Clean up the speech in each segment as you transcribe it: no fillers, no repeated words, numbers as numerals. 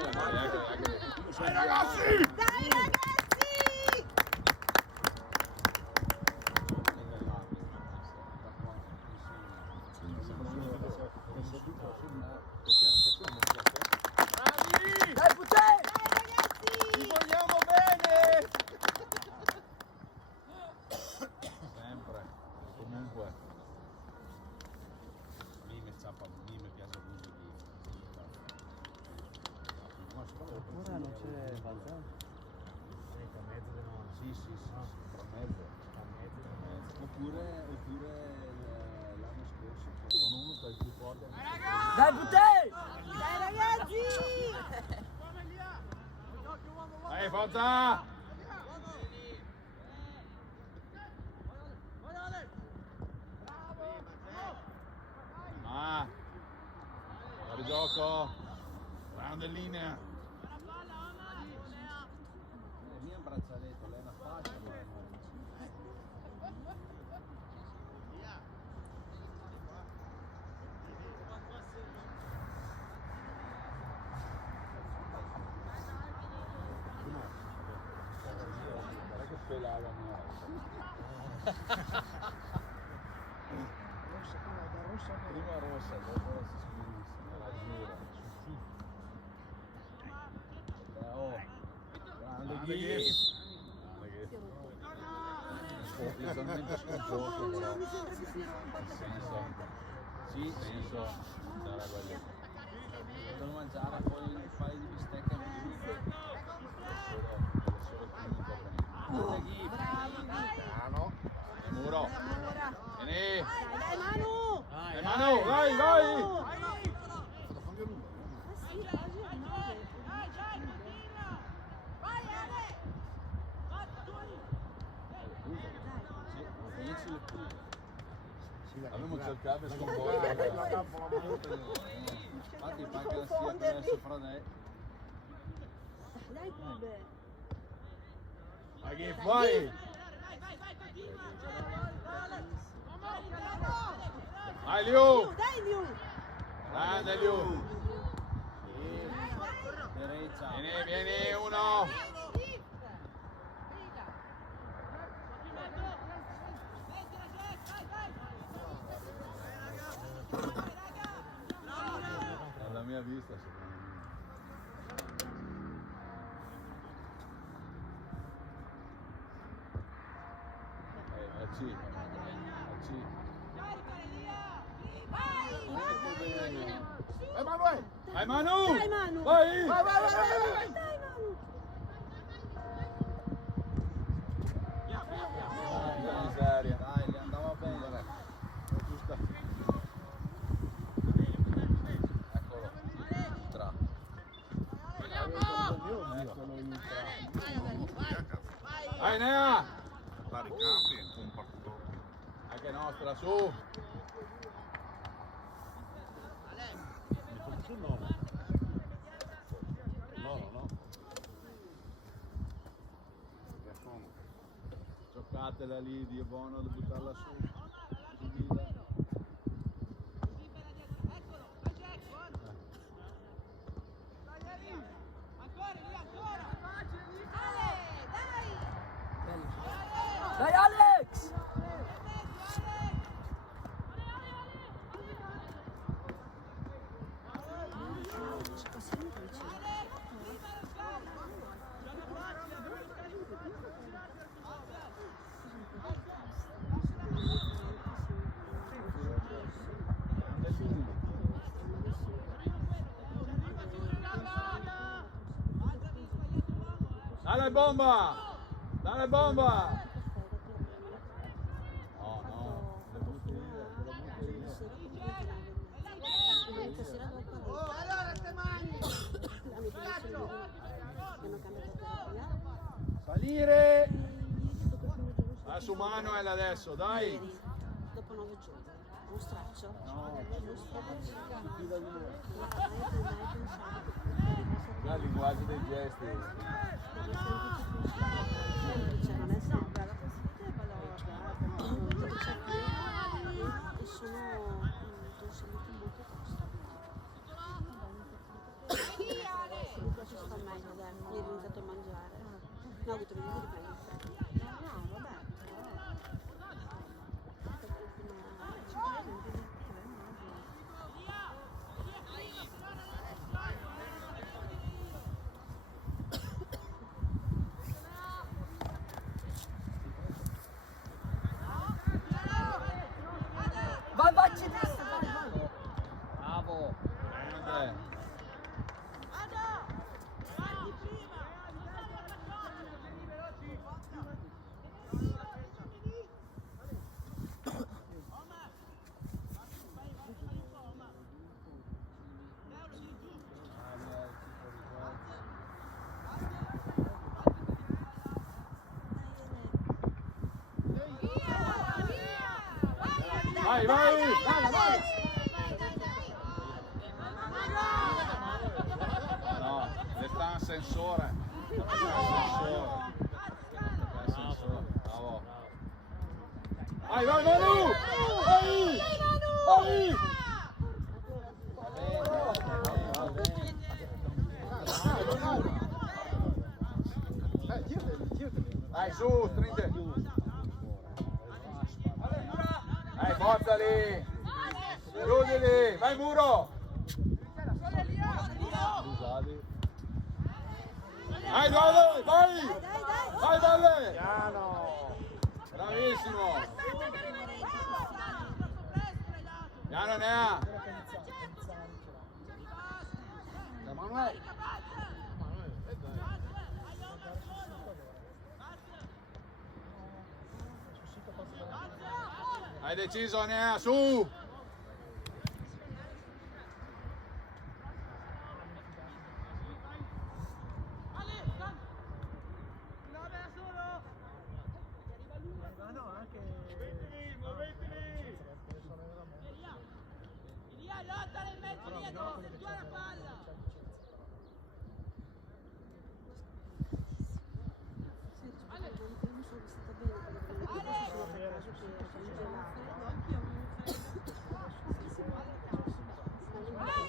Dai ragazzi! Dai ragazzi! Dai Pucce! Ti vogliamo bene! Sempre, comunque. Mi piace così. Ora non c'è Balzano? Sì, tra mezzo. Oppure l'anno scorso sono uno tra i più forti. Dai Pucce! Dai ragazzi! Dai, forza! Ah, fuori gioco, grande linea. Via un braccialetto, lei è una faccia. Guarda che pelava mia. Prima rossa, dopo la scurissima, la giura, oh, grande Ghi. Completamente sconvolto però, nel senso, sì, senso, andare a guardare. Devo mangiare poi un paio di bistecche e solo il primo intervento. E Muro. Vieni. Dai Manu! Dai Manu, vai, vai! Abbiamo cercato di sconvolgere. Infatti fa che la sia adesso fra lei. Dai Cube! Ma che fai? Vai Liu! Dai Liu! Grande Liu! Vieni uno! Dalla mia vista secondo me. A C. Vai Manu! Vai Manu! Dai Manu! Vai! Vai, vai, vai, vai, vai! Dai Manu! Che miseria. Dai, gli andava bene. Giusta. Eccolo. Tra. Vai Nea! La ricambi e compatto. Anche nostra, su! No. Giocatela lì, Dio buono, da buttarla su. Divida. Dai Alex! Dale bomba! Dale bomba! No, no, le butti via, le butti via. Allora te mani! Hanno cambiato Salire! Vai su Manuel adesso, dai! dopo 9 giorni. Uno straccio? No, Uno straccio. fida di lui. Ma mai pensato che Dai, il linguaggio dei gesti. cioè non è sempre la possibilità valore e sono molto costo. te lo dico di prendere. No, vabbè, però... Vai, vai, ci destra, vai, vai. Bravo! Grande! Vai, vai! No, le sta un sensore. Bravo. Vai, vai, Manu! Vai! Vai! Vai, su, stringe! Vai, forza lì! Chiudili! Vai, muro! Vai, Dalle! Vai! Vai, Dalle! Bravissimo! Piano ne ha! Emanuele! Hai deciso, Nea, su!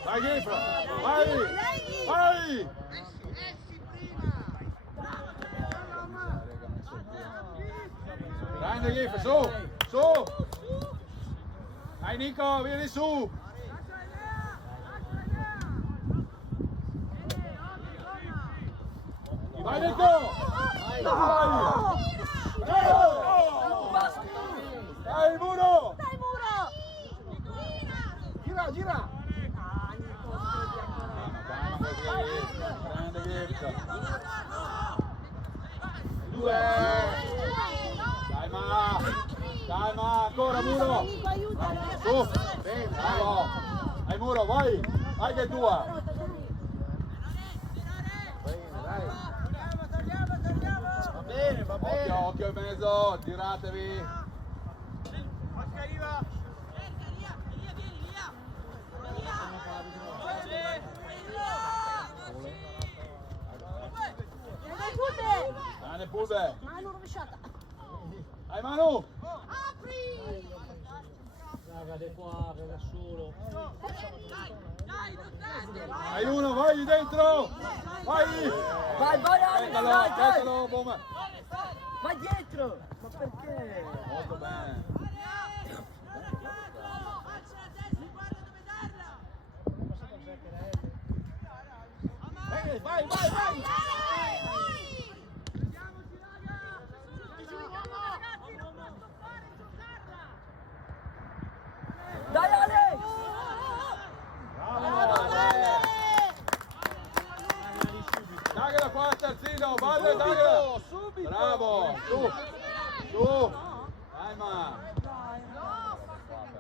Vai, Ghifra! Vai! Vai! Grande Ghifra, su! Su! Vai Nico, vieni su! Vai Nico! Vai! Dai muro! Dai, muro! Gira, gira! Grande Ghifra! Due! Calma, ancora muro! Su! Bravo! Hai muro, vai! Vai che è tua! Va bene, va bene! Occhio, occhio in mezzo, tiratevi! Grande Pulve! Mano rovesciata. Hai Manu! Raga, di qua, da solo. Hai uno, vai dentro! Vai! Vai, vai, Ale, Tentalo, vai, vai! tentalo, bomba! Vai dietro! Ma perché? Molto bene! Vai, vai, vai! Dai Alex! Dagliela qua al terzino, Valle, dagliela! Subito! Bravo! Su! Su! Dai ma!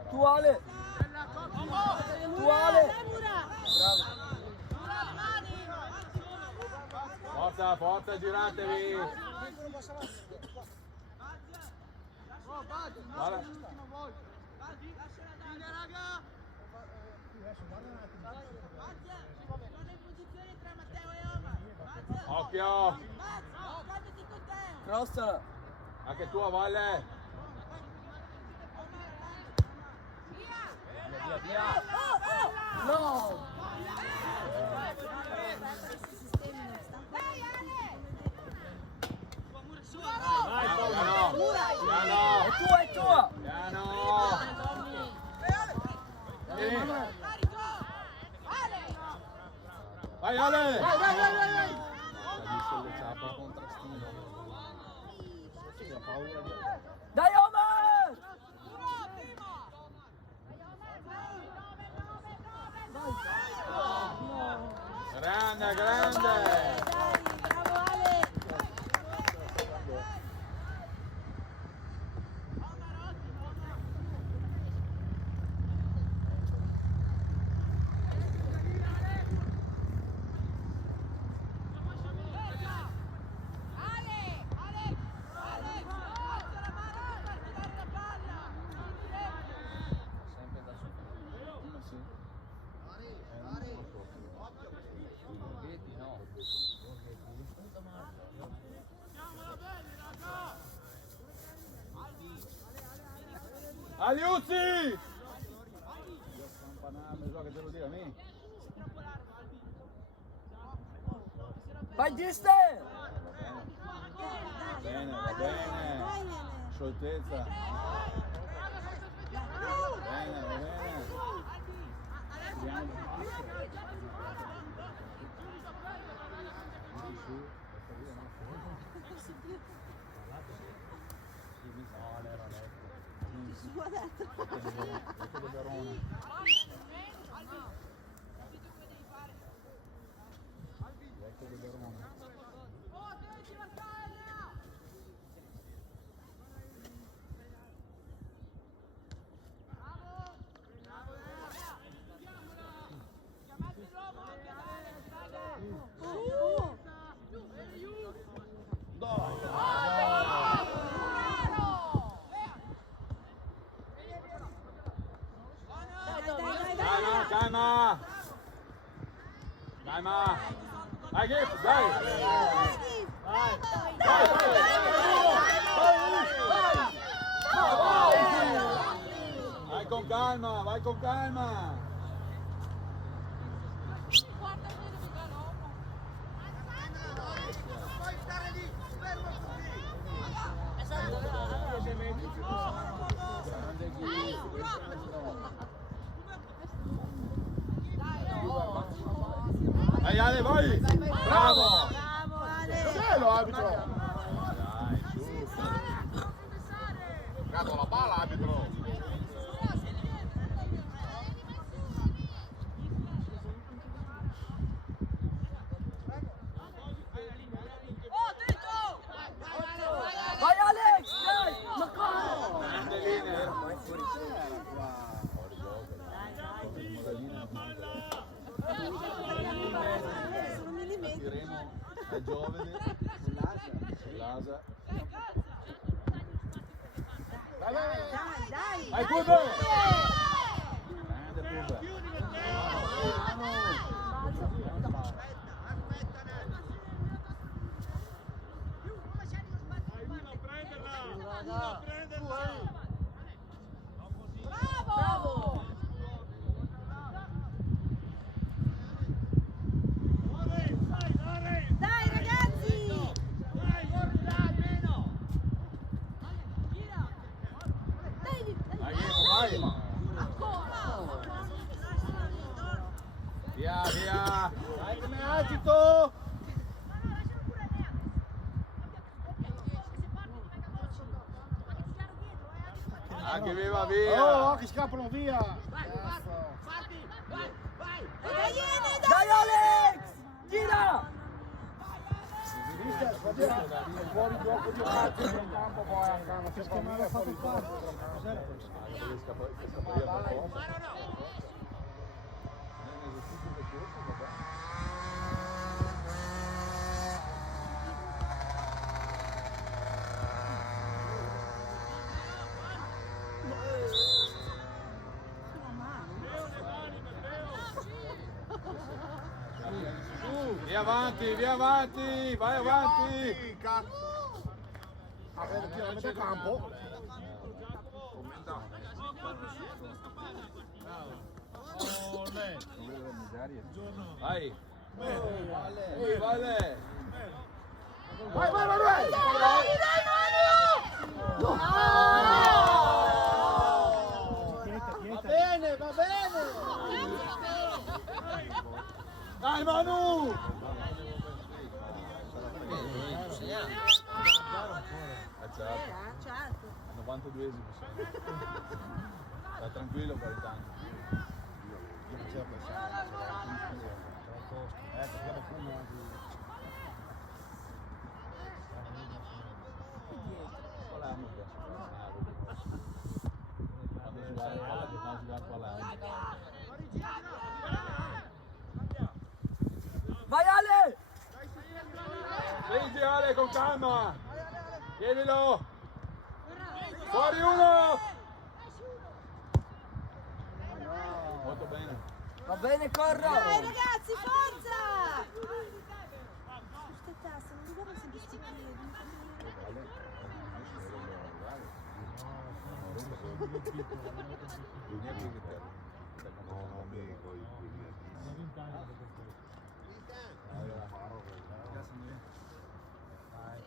Tu Ale! Tu Ale! Forza, forza, giratevi! Guarda. Occhio! Crossala! Anche tu a Valle! No! Ale! Capisce le ciapa contrastino. Ha paura di... Dai Omar! Grande, grande! Dai, bravo Ale. Sempre da sotto. Sì. Non lo so. Vedi, no. Aliuzzi! Campaname, so che te lo dire a me. Vai Gister! Va bene, va bene. Scioltezza. Va bene, va bene. Tiriamo da basso. Su, no, era letto. Su ha detto. Ecco di Verona. Ecco di Verona. Calma, calma! Calma! Dai, Gip, dai! Vai con calma, vai con calma! Grande Vai Ale, vai! Bravo! Bravo Ale. Cos'è lo arbitro? Dai, su! Dato la palla arbitro. Vai Alex! Dai! Ma cosa? Grande linea! Fuori Fuori gioco, dai. La linea Sono millimetri. Tiremo a Giovene sull'asa. Vai, vai, vai. Dai. Vai Pube! Grande Pube! Bravo. Dai ragazzi. Vai Gip, vai! Via, via! Dai come agito! Anche viva via! Oh, che scappano via! Dai Alex! Gira! Mister, guarda, fuori gioco di calcio in campo poi a campo, se chiamava fuori gioco. Deve scappare via per forza. È un esercizio di corso, vabbè. Via avanti, vai avanti! Cazzo! A vedere a metà campo. Vai! Vale! Vai, vai, vai, vai! Va bene, va bene! Dai Manu! certo. 92esimo sei. Stai tranquillo 40 anni. Qual è la musica? Quando giocare palla, che fanno giocare palla. Vai Ale! Spingi Ale con calma! Tienilo! Fuori uno! Molto bene. Va bene, corro! Dai ragazzi, forza! Queste tasse, non vediamo sempre sti piedi.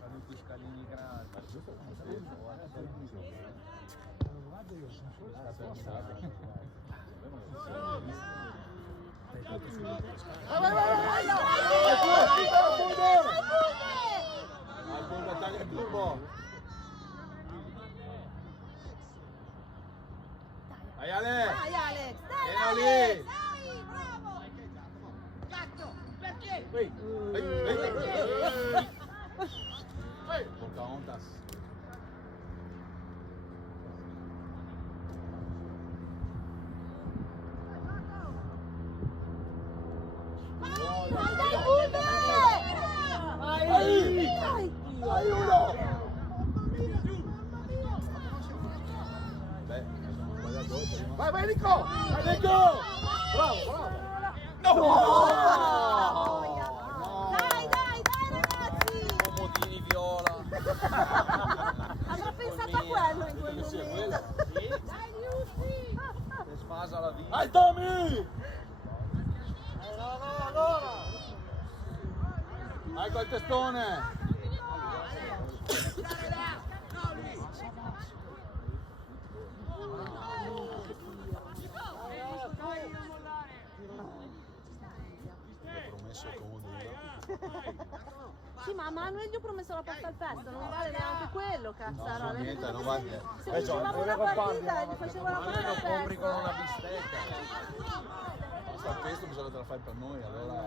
Fanno i scalini grandi. Al fondo attacca il turbo! Vai Ale! Dai Alex, dai Vieni Alex! lì! Dai, bravo! Pocahontas. Dai, Uber! Vai uno! Beh, sono sbagliato prima. Vai Nico! Vai Nico! Bravo! Dai ragazzi! Comodini viola. Avrò pensato a quello in quel Sì, momento. quello. Dai Lucy! Che sfasa la vita. Vai Tommy! Vai col testone! Promesso comodino. Sì, ma a Manuel gli ho promesso la pasta al pesto, non vale neanche quello, No, cazzarola. niente, non vale. Se vincevamo una partita gli facevo la Ma pasta lo al compri con una pesto. bistecca. Sta a pesto bisogna te la fai per noi, allora.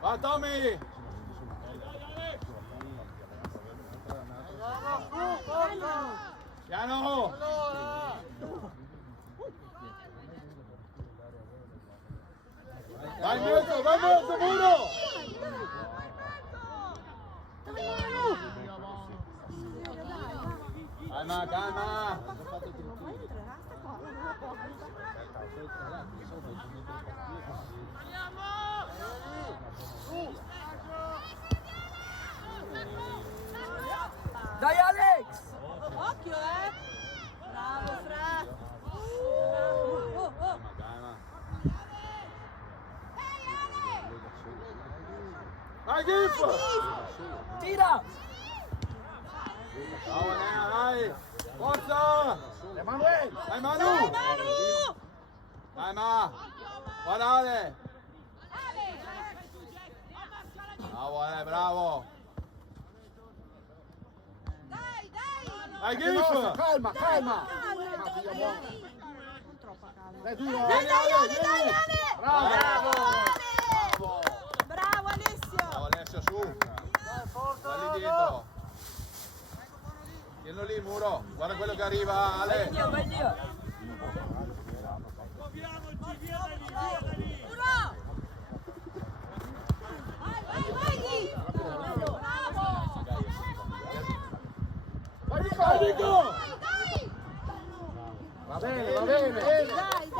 Va Tommy! Piano! Vai mezzo, muro! Calma, calma! Dai Alex! Occhio, Bravo, Fra! Calma. Vai Gif! Tira! Bravo Nea, dai! Forza! Emanuele! Dai Manu! Dai, Manu! Dai Ma! Guarda Ale! Bravo Ale, bravo! Dai! Vai Gif! Calma! Non troppa calma. Dai duro! Vieni Ale, vieni! Bravo! Bravo Alessio! Bravo Alessio, su. Dai dietro. Tienilo lì, muro. Guarda quello che arriva, Ale. Vai Dio! Uno! Vai! Bravo! Vai Nico! Dai! Va bene! Dai ragazzi, dai!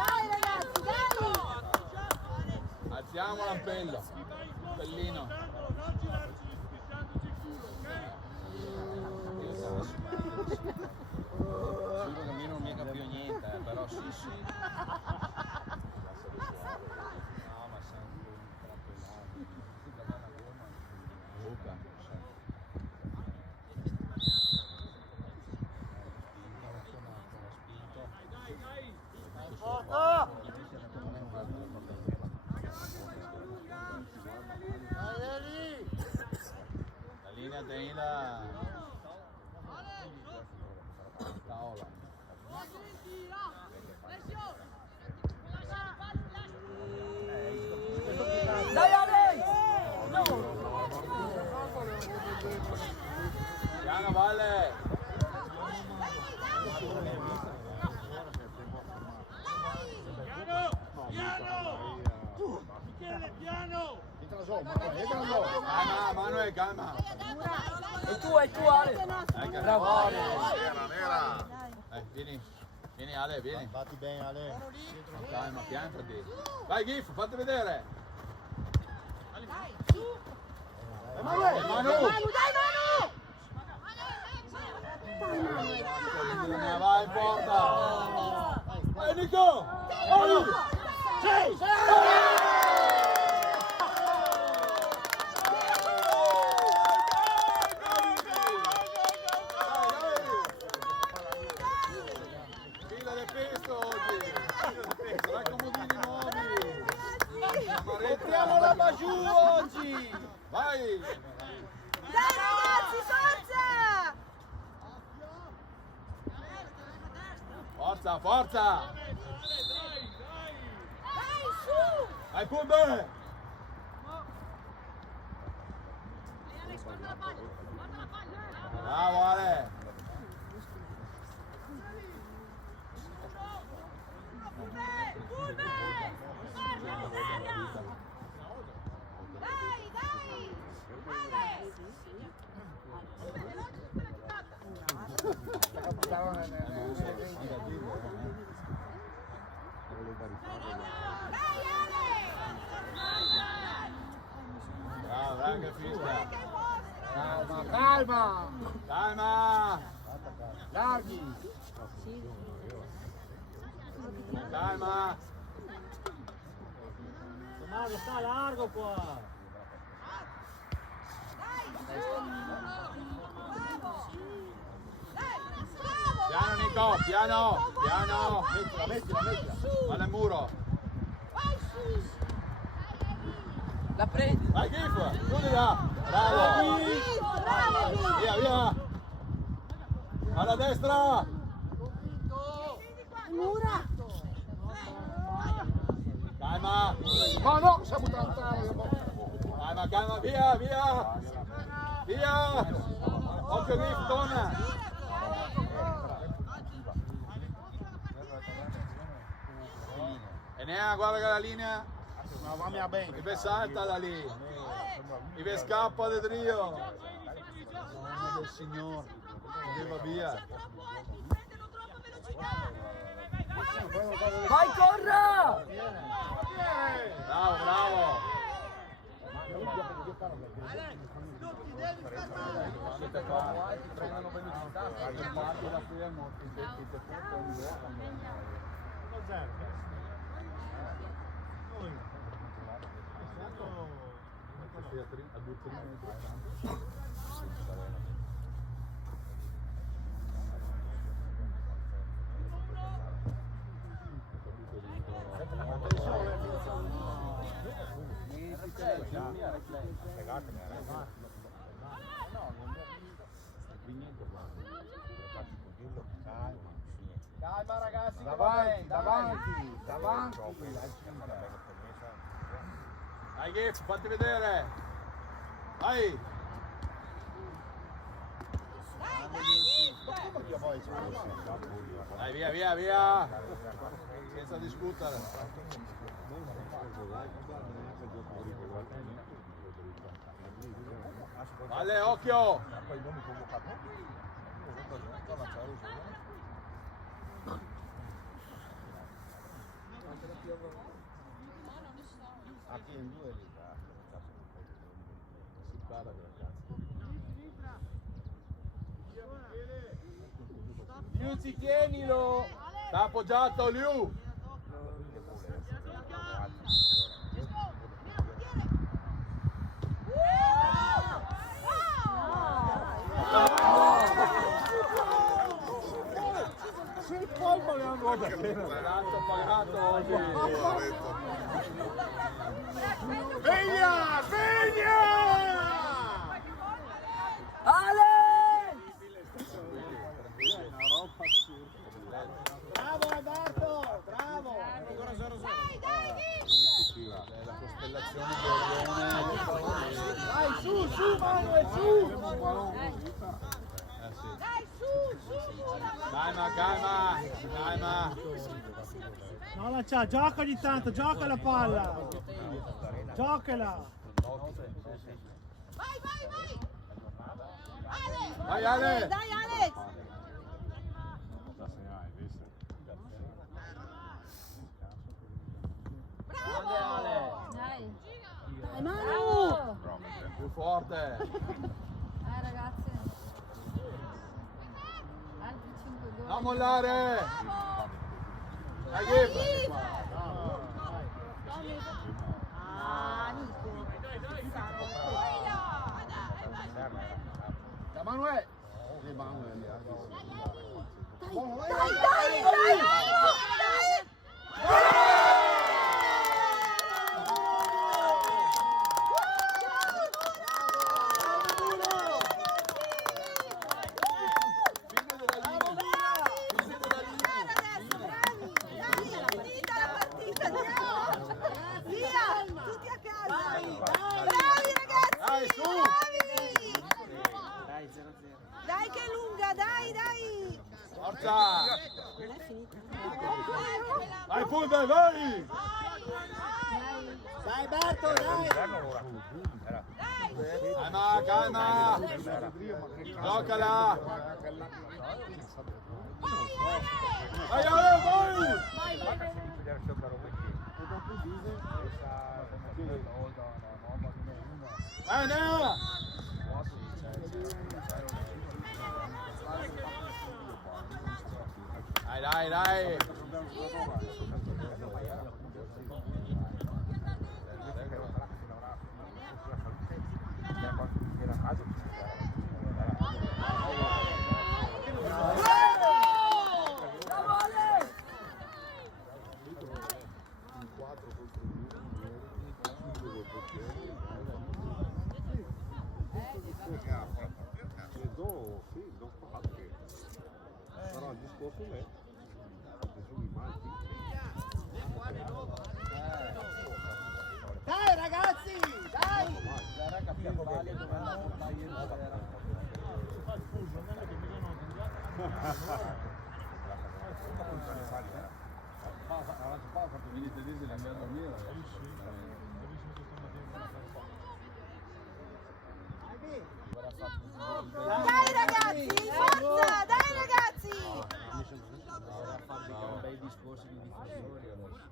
Alziamo l'ampello. Bellino. Giuro che a me non mi capivo niente, però sì. No, ma sempre troppo Luca. là. Paola. Dai Alex! No! Piano, Valle. Calma, Manuel, calma. E tu Ale! Bravo Ale! Vieni Ale, vieni. Fatti bene Ale. Calma, piantati. Vai Gif, fatti vedere. Manu! Dai Manu! Vai in porta. Vai Nico! Vai! Fila del peso oggi. Dai comodini nuovi. Mettiamo la giù oggi! Vai! Dai ragazzi, forza! Forza, forza! Dai, su! Vai Pumbe! Bravo Ale! Dai, dai! Bravo, anche Fista! Calma, calma. Calma! Larghi. Calma! Tommaso, sta largo qua. Piano Nico, piano! Piano! Mettila. Guarda il muro! La prendi! Vai Gif! Chiudila! Bravo! Via, via! Alla destra! Mura! Calma! Ma no, siamo tantati. Calma, calma, via, via! Via! Occhio Gif, torna! Enea, guarda che la linea! No, va mia bene. E ve salta da lì! E ve scappa del Rio! Nome del Signore! E va via! Vai corra! Bravo, bravo! Siete qua, prendono velocità, parti da fermo, ti portano in Calma ragazzi, davanti. Dai Gif, fatti vedere! Vai! Dai, via! Senza discutere! Valle, occhio! Liuzzi, tienilo. Sta appoggiato, Liu! Pagato oggi! Sveglia! Ale! su Manuel, su! Dai, su! Calma. Non lanciare, gioca ogni tanto, gioca la palla. Giocala. Vai! Vai Ale! Dai, Alex! Grande Ale. Dai, Manu! Più forte! Ragazzi, altri 5 gol. Non mollare! Dai Gib! Ah, Nico! Da Manuel. Dai! Dai che è lunga, dai! Forza! Vai Fulve, vai! Dai Berto, dai! Calma! Giocala! Vai Ale, vai! Vai Nea! Dai! Però il discorso è dai ragazzi, dai! Dai ragazzi, forza! Dai ragazzi! Bei discorsi di difensori adesso.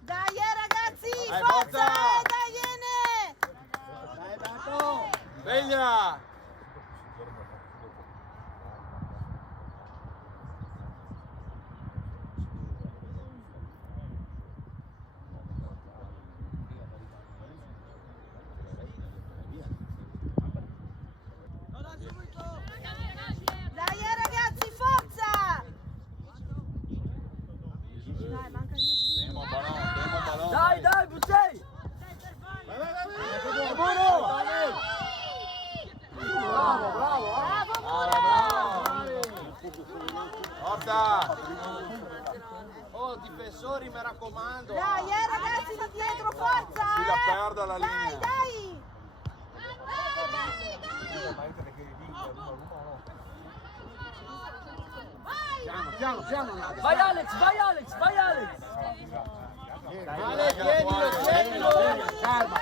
Dai ragazzi, Dai, forza! forza! Dai, viene! Dai Berto! Sveglia! Dai ragazzi, forza! Dai, manca 10 minuti. Ballon. Dai, Bucei! Forza! Oh, difensori, mi raccomando. Dai, ragazzi, da dietro, forza! Si la perda la Dai, linea. dai! Piano. Vai Alex! Ale, tienilo. Calma!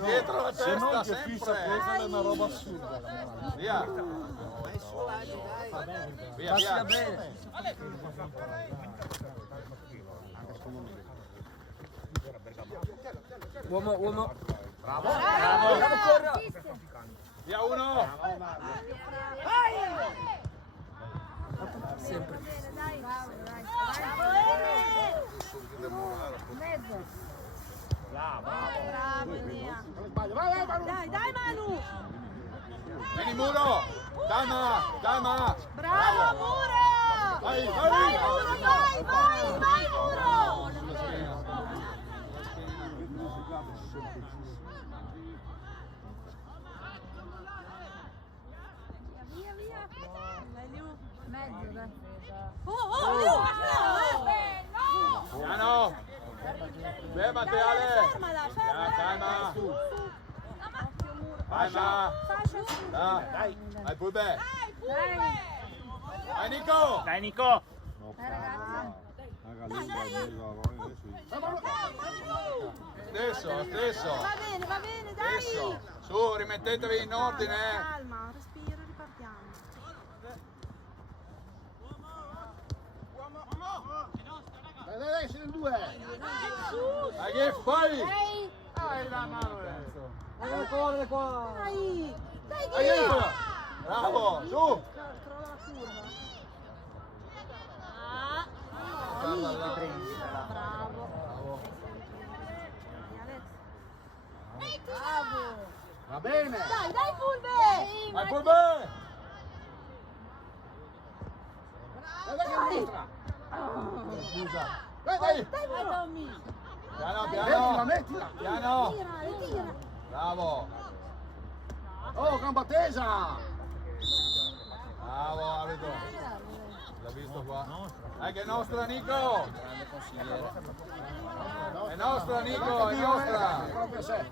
Dietro la testa sempre. È una roba assurda. Via. Passi bene! Uomo! Bravo, corra! Via uno. Sempre. Dai, bravo, dai. Mezzo. Bravo, Enea. Dai, Manu! Vieni Muro. Calma. Bravo, Muro! Vai. Vai, Muro, vai, Muro! Mezzo, dai. Piano! Fermate Ale! Fermala, Calma! Calma! Dai! Vai Pulbe! Vai Nico! Dai Nico! Ragazzi. Stesso! Va bene, dai! Stesso! Su, rimettetevi in ordine! Calma, respiro, ripartiamo. Dai, siete in due. Dai Gif, vai! Dai, la mano. Corre qua! Dai! Dai, Dai Gif! Bravo, su! Crolla la curva. Bravo. Bravo. Va bene. Dai, Fulbe! Vai Pulbe! Dai, che mostra. Scusa! Dai. Dai, Tommy! Piano! Mettila. Piano! Tira! Bravo! Oh, gamba tesa. Bravo arbitro! L'ha visto qua? Dai che è nostra Nico! È nostra Nico, è nostra! Proprio sé.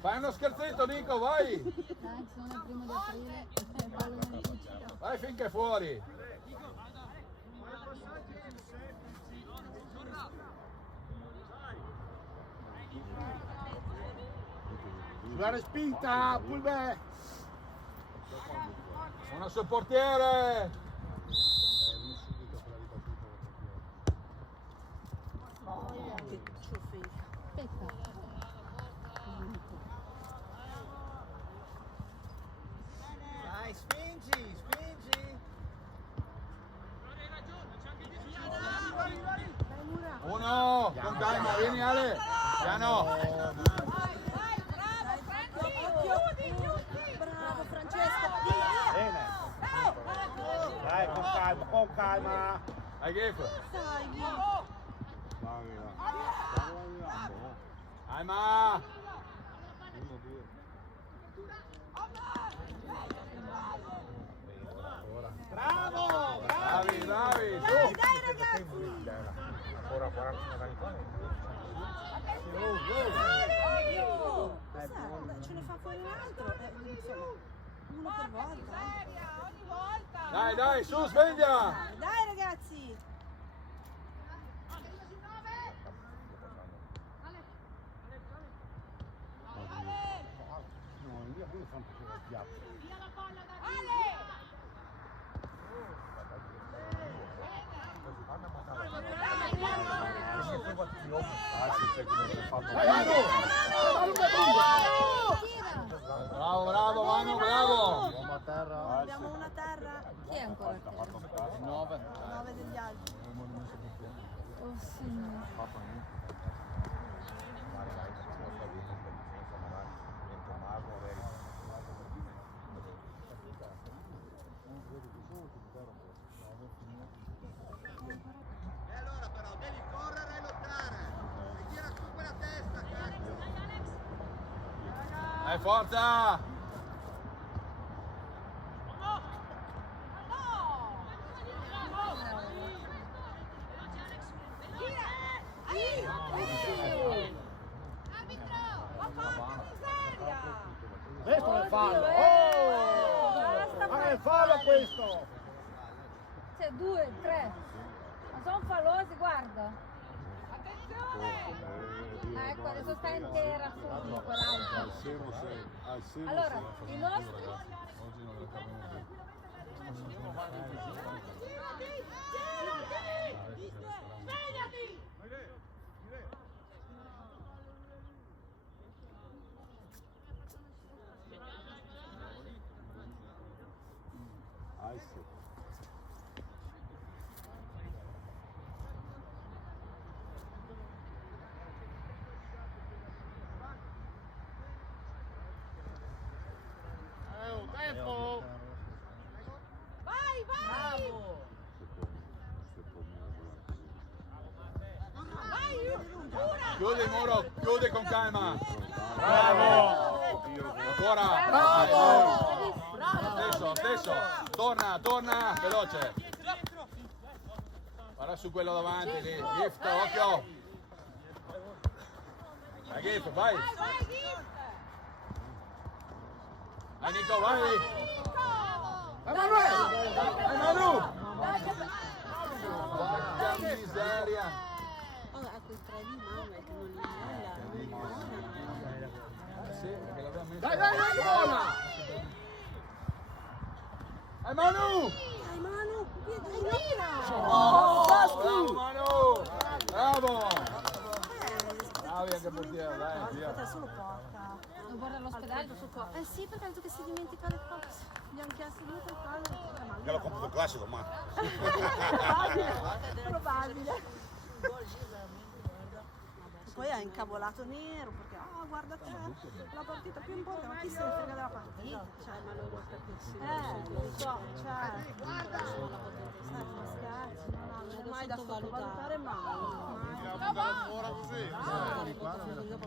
Fai uno scherzetto Nico, vai! Dai, sono il 1° di aprile. Ballo in anticipo. Vai finché è fuori! La respinta, Pulbe. Sono sul portiere! Che ciuffeca. Aspetta. Dai, spingi. Uno! Con calma, vieni Ale! Piano! Bravo Francesco! Bene! Dai, con calma! Dai Gif! Dai, Calma! Bravo! Bravi, bravi! Su! dai ragazzi! Ora 40 magari qua. Ce ne fa fuori un altro, insomma, uno per volta. Dai, su, sveglia! Dai ragazzi! Bravo, Manu, bravo! Abbiamo una terra, Chi è ancora a terra? 9. 9 degli altri. Oh signore. E allora però devi correre e lottare. E tira su quella testa, cazzo. Dai, forza! Questo è il fallo. Oh! Ma è il fallo questo. C'è 2, 3. Ma sono fallosi, guarda. Ecco, adesso sta intera su quell'altro. Allora, i nostri... Tempo. Vai, vai! Chiudi il muro, chiudi con calma! Bravo! Ancora! Bravo! stesso. Torna, veloce. Guarda su quello davanti lì. Gift, occhio. Vai Gift, vai. Vai Nico, vai. Vai Manu. Porca miseria. A quei tre di mano che non li Sì, perché l'aveva messo. Dai, buona! Vai Manu! Dai Manu, Piedrina! Bravo Manu! Bravo! Bravi anche portiere, dai, via. Aspetta, solo porta. Non guarda all'ospedale? Sì, perché ha detto che si dimentica le cose. Gli hanno chiesto di mettere cose. Che l'ho comprato classico, ma. Probabile. Poi ha incavolato nero perché guarda te, la partita più importante, ma chi se ne frega della partita? Cioè, ma loro lo so, cioè, scherzi, non è mai da sottovalutare mai. Ora così.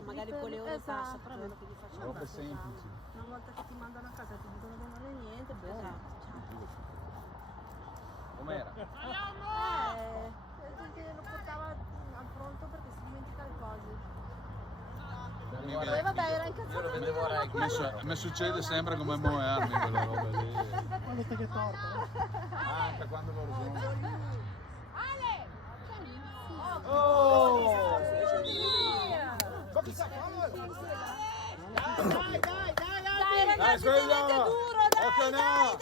Magari con le ore passa, però è quello che gli facciamo. Troppo semplici. Una volta che ti mandano a casa ti dicono che non è niente, poi Com'era? che lo portava al fronte perché si dimentica le cose. Mi Poi viene- vabbè, era incazzato. Mi succede sempre come Mo e Armi quella roba lì. Quando che torto. Anche quando loro sono. Oh! Dai, sveglia! Occhio no!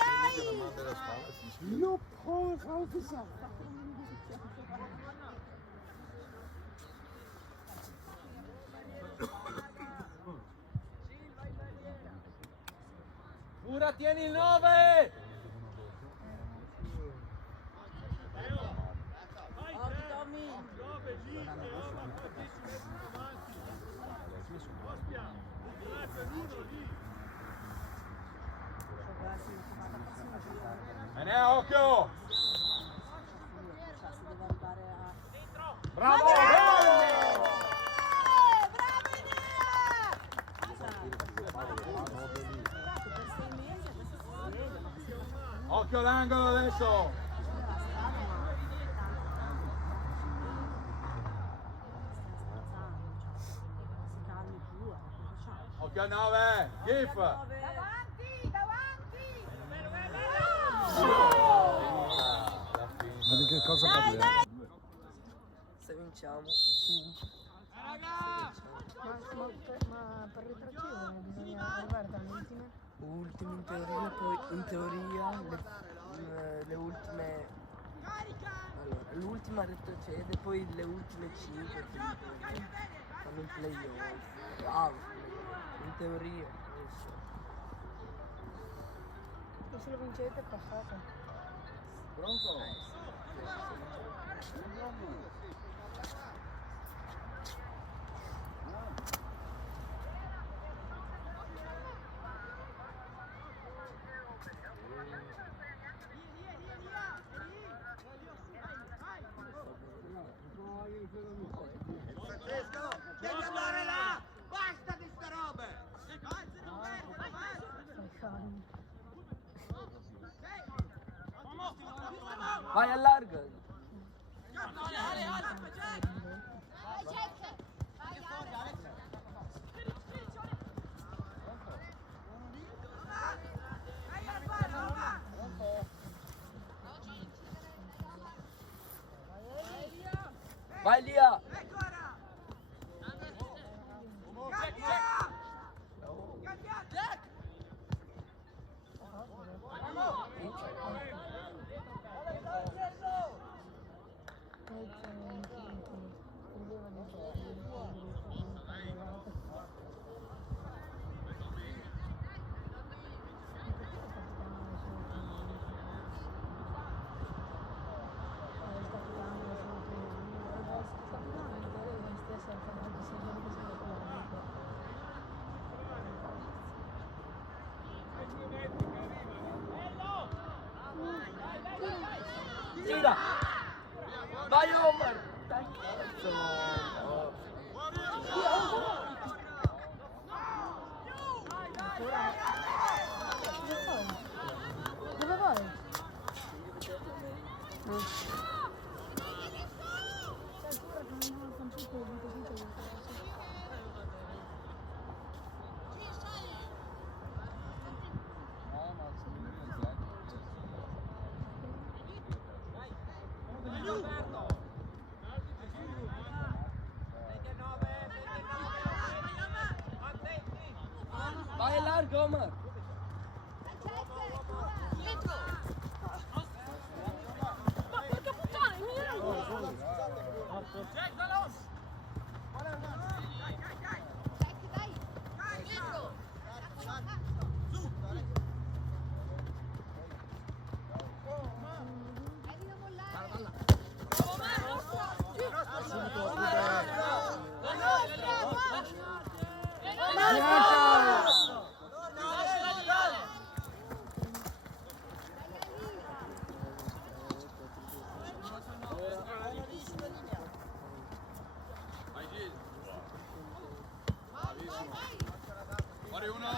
Io porco chissà. Pura, tieni il 9! Bene, occhio! Bravo! Occhio l'angolo adesso! Occhio al 9! Gif! Ma di che cosa parliamo? Se vinciamo 5. Ma per retrocedere bisogna arrivare dalle ultime? Ultimi in teoria, poi in teoria le ultime. Allora, l'ultima retrocede, poi le ultime 5 fanno il playoff. In teoria adesso. E se lo vincete passate? Pronto? Francesco, devi andare là! Basta di sta roba! Vai allarga! Vai Lia! Tira! Vai Omar! Dai cazzo! vuoi? Vai a largo, Omar. Fuori uno!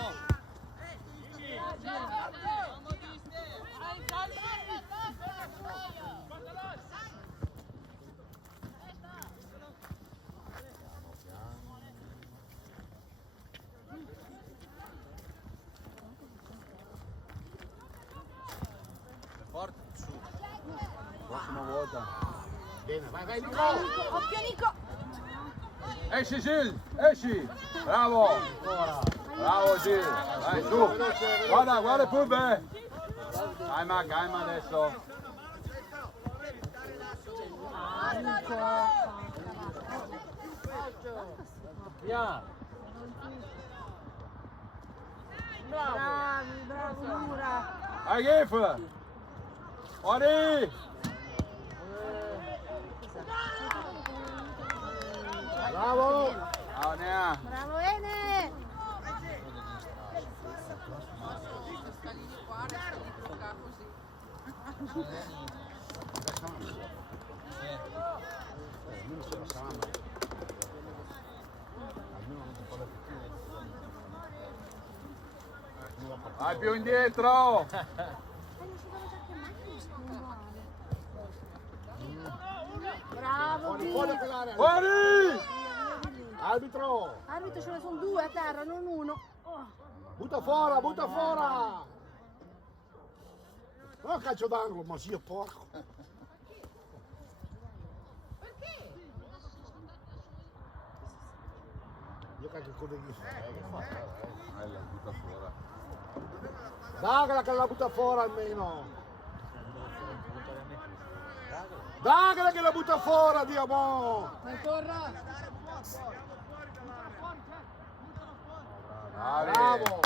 Forte, su. Prossima volta. Bene, vai Nico! Occhio Nico! Esci Gil, esci! Bravo! Bravo Gil! Vai su! Guarda il pube! Calma adesso! Via. Bravo Mura! Vai Gif! Fuori! Bravo! Ciao Nea! Bravo Ene! Vai più indietro! Bravo Fuori Ghi! quell'area! Fuori! Arbitro! Arbitro ce ne sono due a terra, non uno. Oh. Butta fuori! Butta fuori! No calcio d'angolo, ma sia porco! Perché? Io calcio con degli La butta fuori. Dagala che la butta fuori almeno! Dagala che la butta fuori, Dio mo! Bravo!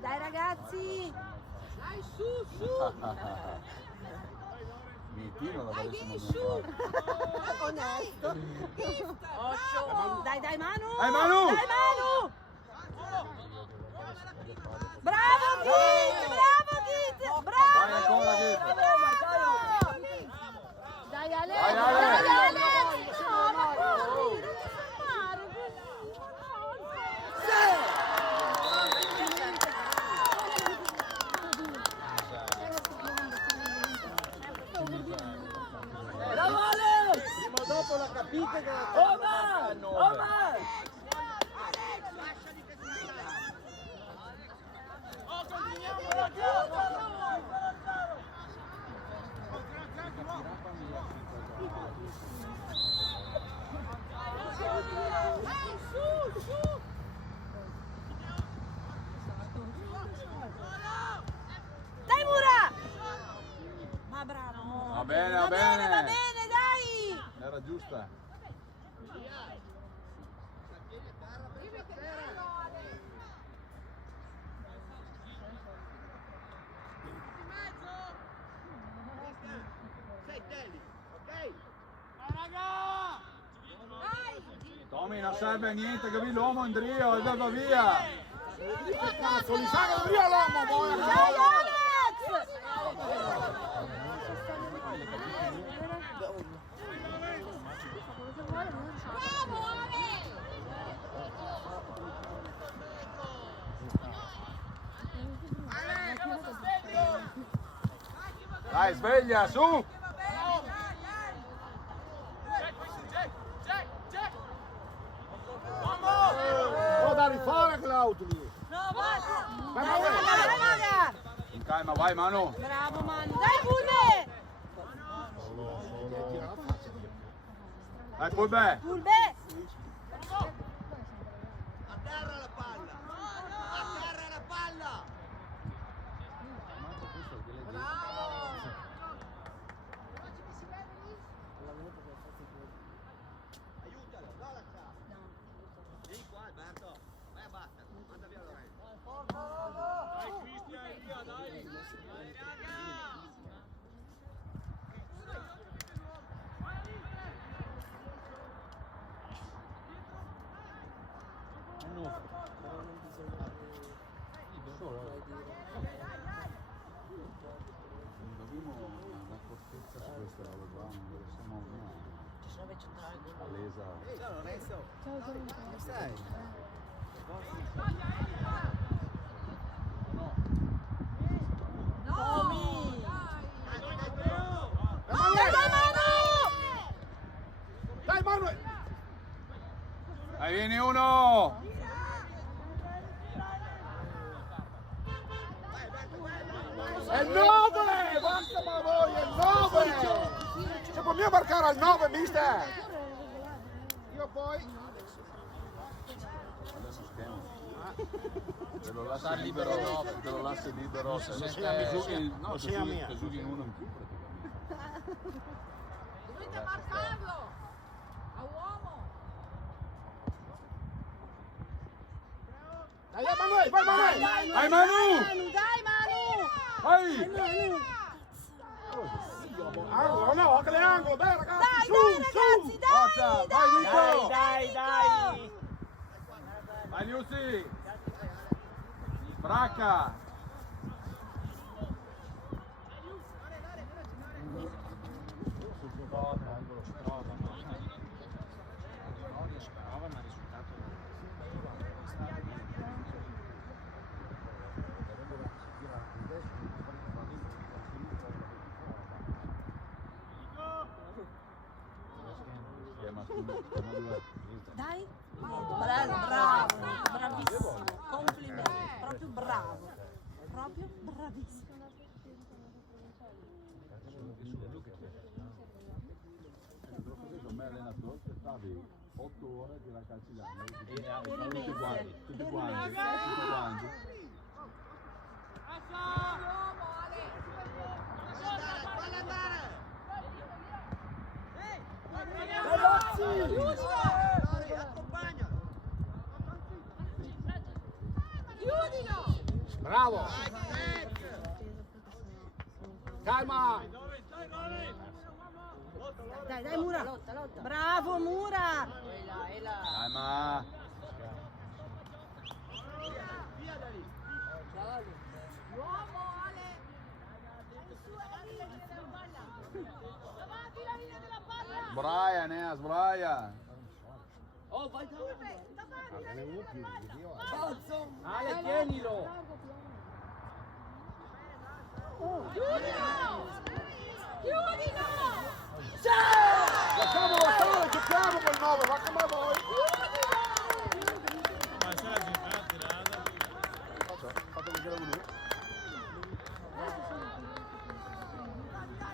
Dai ragazzi! Dai, su! Mitino la volessimo fare. Onesto! Dai Manu! Dai Manu! Dai Manu! Bravo Git! Bravo! Vai ancora Gif! Dai Ale! Vai, Ale! Dai Ale! No, ma corri! Non ti fermare! Bravo Ale! Prima o dopo la capite che la Omar! Omar! Dai Mura! Ma bravo! Va bene, Va bene, dai! Era giusta. Tommy non serve a niente, capì? L'uomo Andrea, e va via! cazzo li sa che via l'uomo poi! Dai Alex! Dai, sveglia, su! Oh, da rifare Claudio lì. No, vai! Vai, Dai, vai, vai, vai! In calma, vai Manu! Bravo Manu! Dai Fulbe! Dai Fulbe! Fulbe! A terra la palla! A terra la palla! Aiutalo, no lasciare! Vieni qua Alberto, vai a battere, manda via Lorenzo. Dai Cristian, via, dai. Ciao Lorenzo! Come stai? Tommy! Dai Manuel! Dai, vieni uno! È il 9! Basta ma voi, è il 9! Se possiamo marcare al 9, mister! Io poi... Te lo lascio libero, no, te lo lascio libero. Se sei a misura, no, non sei a mia. te giochi in uno in più praticamente. Dovete marcarlo! A uomo! Dai Manuel, vai Manuel! Vai Manu! Dai Manu! Vai! Angolo, no, che le angolo, dai ragazzi, Dai, su, dai su! ragazzi, dai! Forza, vai Nico! Dai! Vai Liusi! Bracca! Dai! Bravo, bravissimo, complimenti, proprio bravo, proprio bravissimo. Con me allenatore aspettavi 8 ore di la calciare. Tutti quanti, Tutti quanti. Falla andare! Lori, accompagnalo! Bravo! Calma! Dai Mura! Bravo Mura! Calma! Via da lì! Uomo, Ale! Sbraia, Nea, sbraia! Oh, vai da Balzo! Ale, tienilo! Lasciamolo stare, giochiamo col 9, va come voi! Fate vedere lui.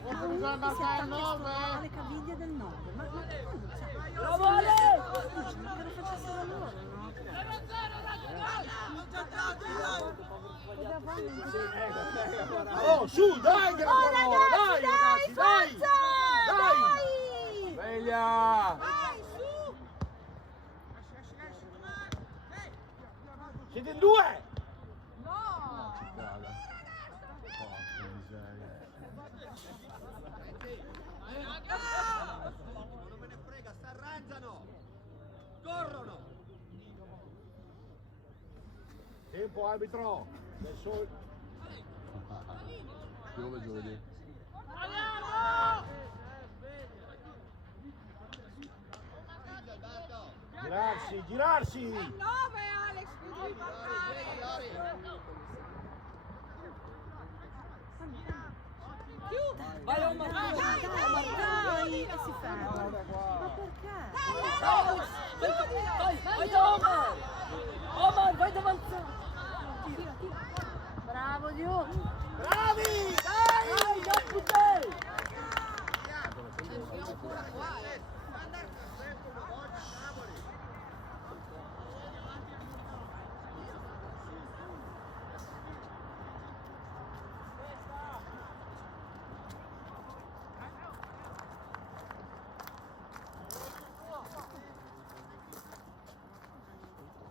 Bisogna marcare il 9! Le caviglie del 9, ma Bravo Ale! che lo facessero loro, no? Oh, su, dai che la parola, dai ragazzi, dai! Dai! Sveglia! Siete in 2! Non me ne frega, si arrangiano! Corrono! Tempo arbitro! Adesso... Piove giovedì. Girarsi, girarsi! 9 Alex, devi marcare! Lori! Dai, Vai Omar. Dai, e si ferma. Ma perché? Vai da Omar. Omar, vai davanti. Bravo Dio. Bravi! Dai, Gaspute.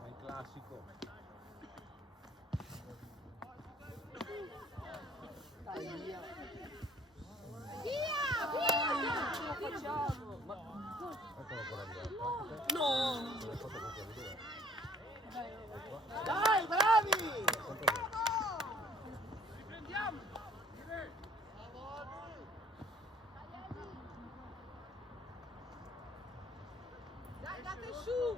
È il classico. Dai, bravi! Dai, date su.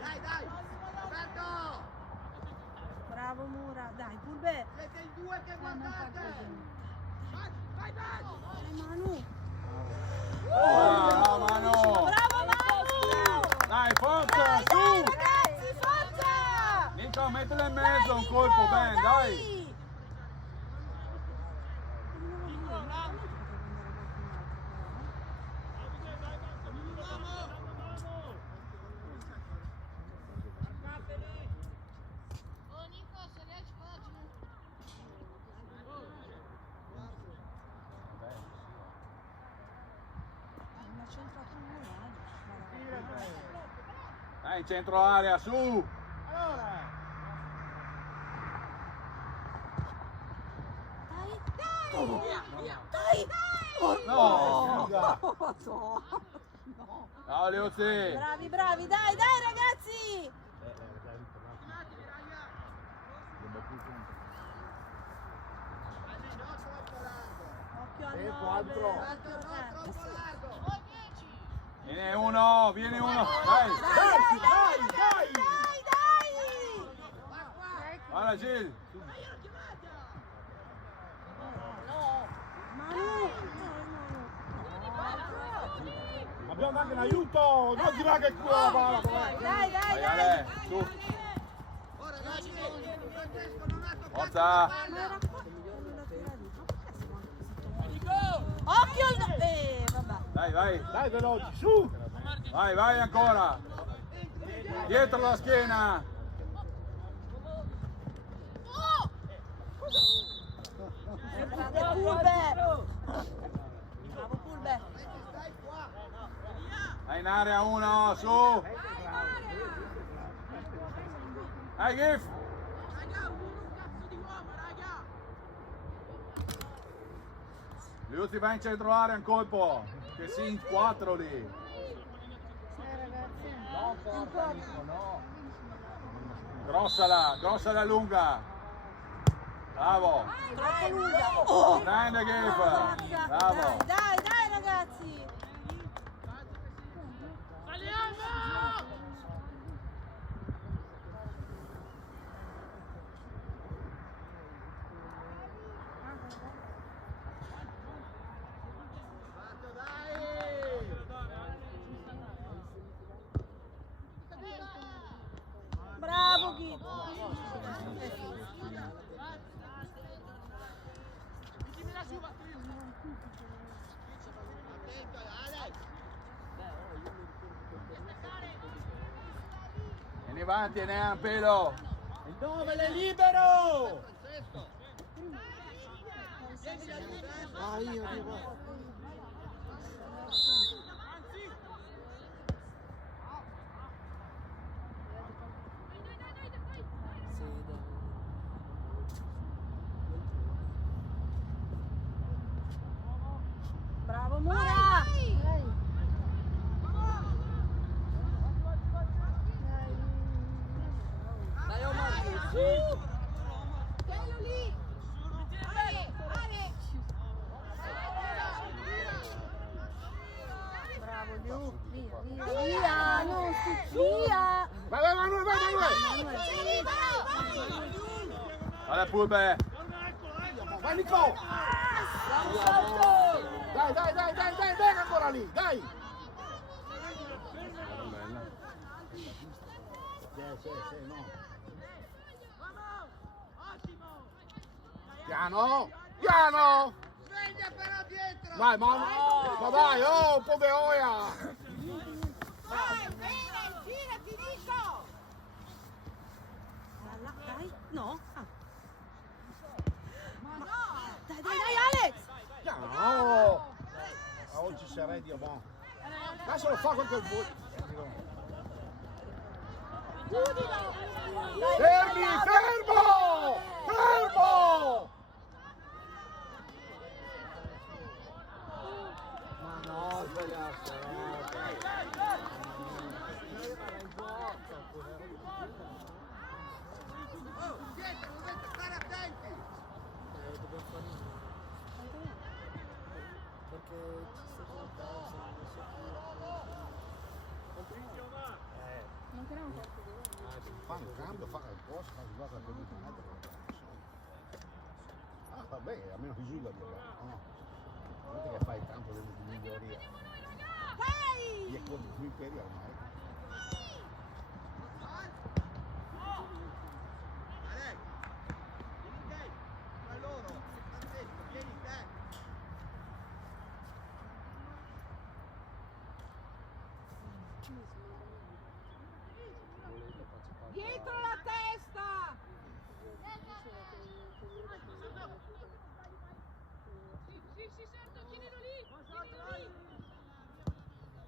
Dai! Roberto! Bravo Mura. Dai, Pulbe. Siete in due che guardate! Vai! Dai, Manu. Bravo Manu! Bravo Manu. Dai, forza, Dai, su! ragazzi, forza. Nico, mettila in mezzo, un colpo, Ben, dai! Dai, in centro area, su! Dai. No! No. Ciao Leozzi! Bravi. Dai, ragazzi. Occhio al Viene uno! Dai! Dai. Guarda Gil! Abbiamo anche un aiuto! Non dirà che qua va! Dai. Ale, su! Oh ragazzi, Francesco non ha toccato Forza! la Ma palla! era qua. Occhio al... vabbè. Dai! Dai veloci, su! Vai ancora! Dietro la schiena! Bravo Pulbe. Dai in area uno, su! Dai Gif! Liuzzi va in centro area, un colpo! Che si in 4 lì! Grossa la lunga! Bravo! Troppo lunga. Grande Gif! Bravo! Dai ragazzi. Bravo Ghi. Vieni avanti, ne ha un pelo! Il 9 è libero! Ah, io arrivo. Bravo Mura. Quello lì! Ale! Ale! Bravo, Liu. Via, non si via. Vai, Manuel, vai, Allora Pulpe! Vai, Nico! Dai, ancora lì, dai! Piano! Sveglia però dietro! Dai, ma dai, oh, un po' di oia! Vai, bene, girati, Nico! Dai, no. Ah. Dai, Alex. Piano! Oggi sarei di buono. Adesso lo fa con quel buco. Fermi, fermo! Ma no, sbagliato. Oh, dietro, dovete stare attenti! Fa un cambio, fa il posto, fa il guarda per ah, vabbè, almeno chiusa no. Non è che fai il campo delle migliorie. E come qui per ormai. Ale, vieni te, tra loro, attento, vieni te. Dietro la testa!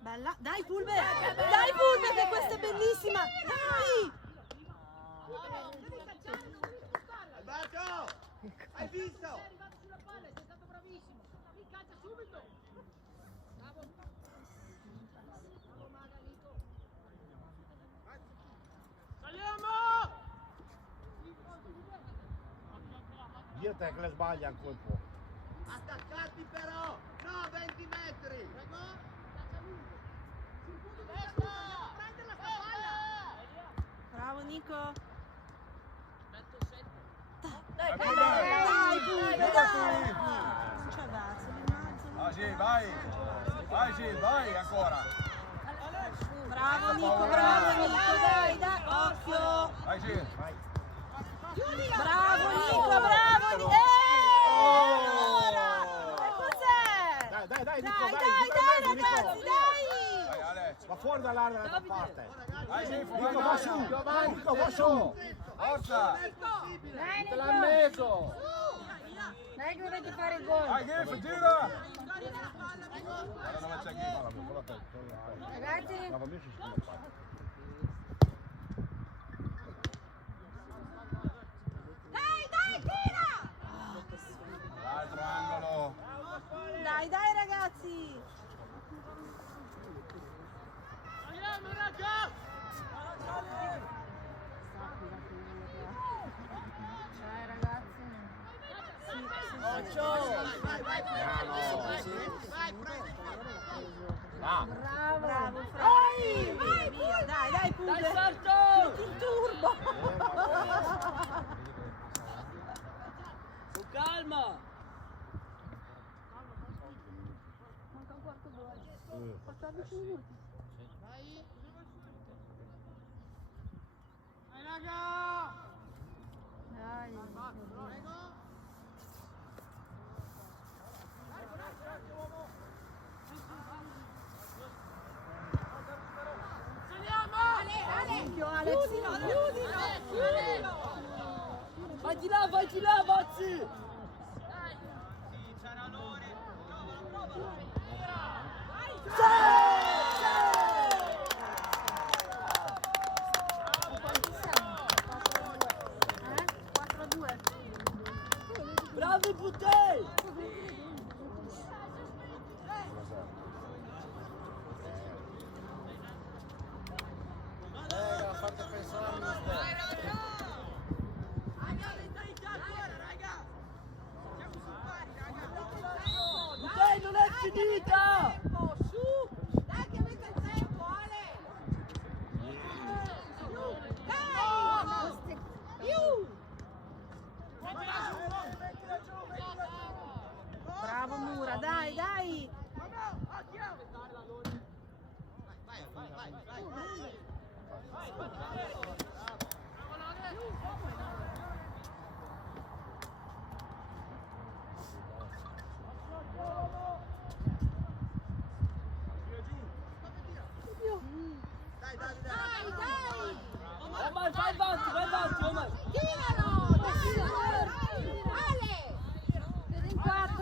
Bella. Dai, Pulve. Dai, Pulve, che questa è bellissima. Dai. Alberto, hai visto? Dio te che le sbaglia ancora un po'. Attaccati però, no 20 metri. Bravo, Nico. Dai, Dai, Pulve, dai. Non c'è verso, Vai Gil, vai! Vai Gil, vai ancora! Bravo, Nico, dai, occhio. Vai Gil! Bravo, Nico, bravo, Nico. Allora, e cos'è? Dai, Nico, Dai, Nico. ragazzi, dai. Vai Alex! Va fuori dall'area dall'altra parte. Vai Gil, Nico, va su. Nico, va su. Forza! Dai, Nico! L'ha messo. Dai che dovete fare il gol! Vai Gil, gira! Guarda dove c'è Gil! Ragazzi! Dai, tira! L'altro angolo! Dai, ragazzi. Dai, ragazzi! Bravo, Frank. Via. Dai, Pulve. Dai, salto. Il turbo. Con calma. Manca un quarto d'ora. 14 minuti. Dai, Occhio, Alex. Vai di là, Vazzi. Bravi Puttei! avanti, Omar. Tiralo! Ale! Vedi in 4.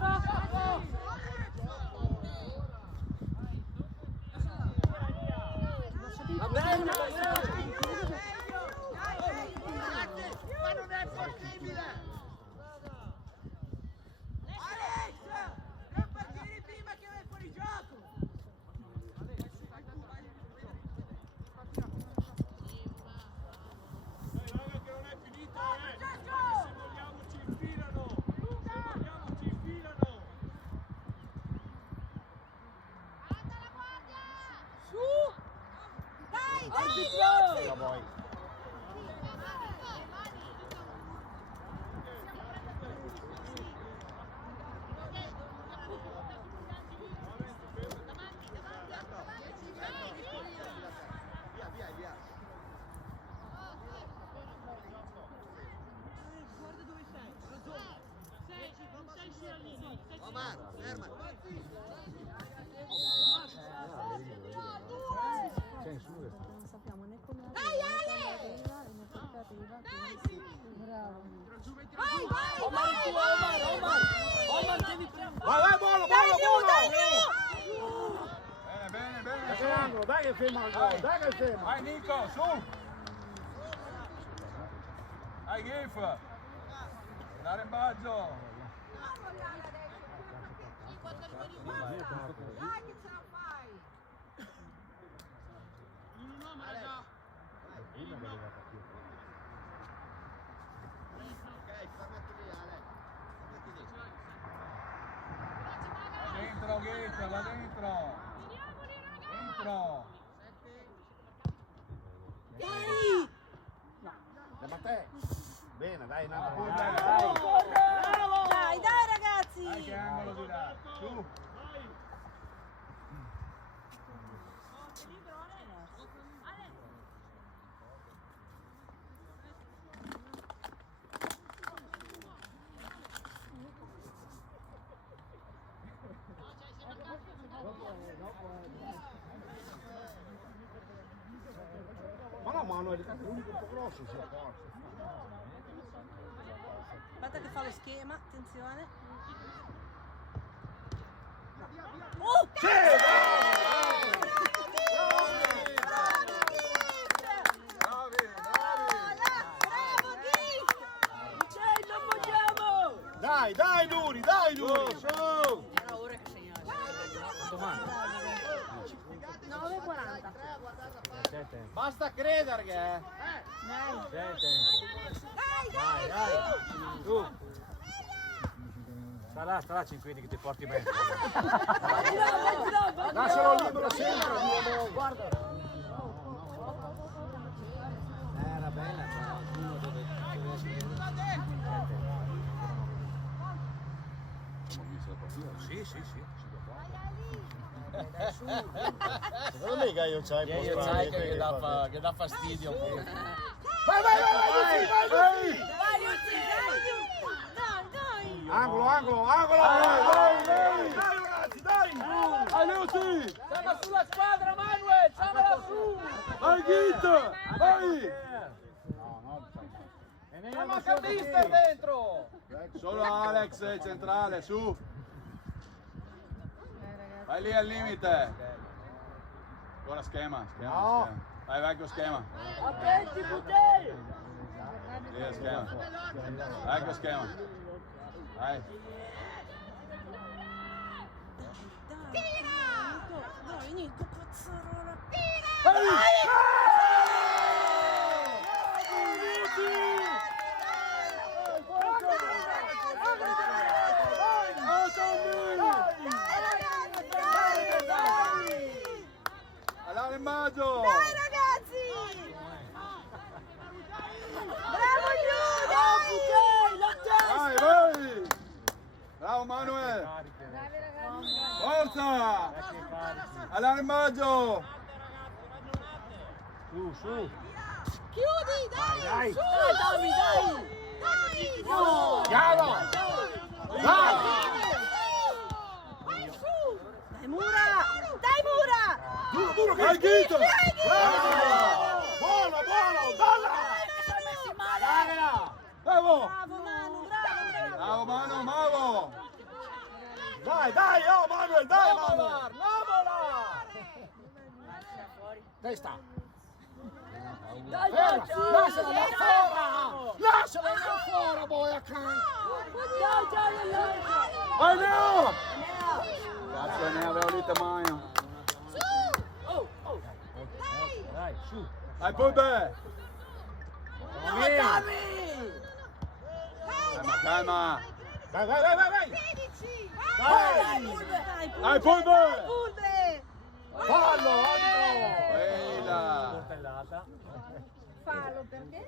Va bene, Ma non è possibile! Alex! Non partire prima che vai fuori gioco! arbitro! Omar, ferma! Non sappiamo né come Dai, Ale! arrivare né perché arrivare. Bravo. Vai, vai, Omar, vai, tu, vai! Omar, devi prendere. Vai, buono! Bene, bene, Dai che bene. angolo, dai che ferma il gol, dai che ferma. Vai Nico, su! Vai Gif! Dare in baggio! Dai che ce la fai! Ok, fermati lì, Ale. Fermati lì. Là dentro Gif, là dentro! Dentro! Ma te? Bene, dai, Dai, dai Dai ragazzi! che angolo di là! Su! Ma no, Manuel, è l'unico un po' grosso si accorge. Aspetta che fa lo schema, attenzione. Oh! Dai, Duri, su! 9:40. Basta credergli, Dai. Tu. Sta là 5 che ti porti bene. Lascialo libero sempre, guarda. Era bella però, uno dove Sì. Secondo me Gaio c'hai io sai che dà fastidio pure. Vai! Dai! Angolo! Dai ragazzi, dai! Aiuti! Siamo sulla squadra, Manuel! Siamo su! Vai Git! Vai! Ma manca il mister dentro! Solo Alex centrale, su! Vai lì al limite! Ancora schema. Vai con schema. Attenti, Butelli! Via schema. Vai con schema. Vai. Dai, Nico, cazzarola. Allora in maggio! Dai ragazzi! Bravo Giuda! Vai! Bravo Manuel! Bravi ragazzi! Forza! Allora in maggio! Su. Chiudi, dai! Su! Dai! Chiaro! Dai! Vai su! Dai Mura! Duro, Git! Buono, dalla! dai, dai, Manu! Namola! Testa! Dai, Ferma! dai, Lasciala là fuori! Lasciala là fuori, poi a can! dai! Vai Neo! Cazzo ne avevo lì tamaio. Dai, su. Dai Pulbe! Calma! Vai, vai, vai, vai, vai! Dai Pulbe! Fallo, arbitro! Quella! Coltellata. Fallo perché?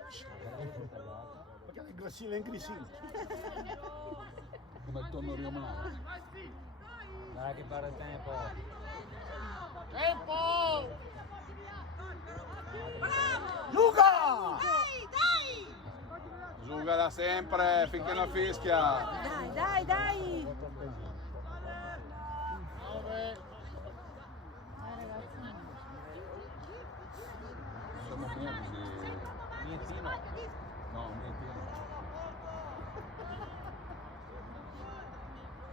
Perché è ingrissino. Come il tonno riomano. Dai che pare il tempo. Luca! Zuga da sempre finché non fischia. Dai, dai, dai! Siamo pieni di... Nientino. No, niente.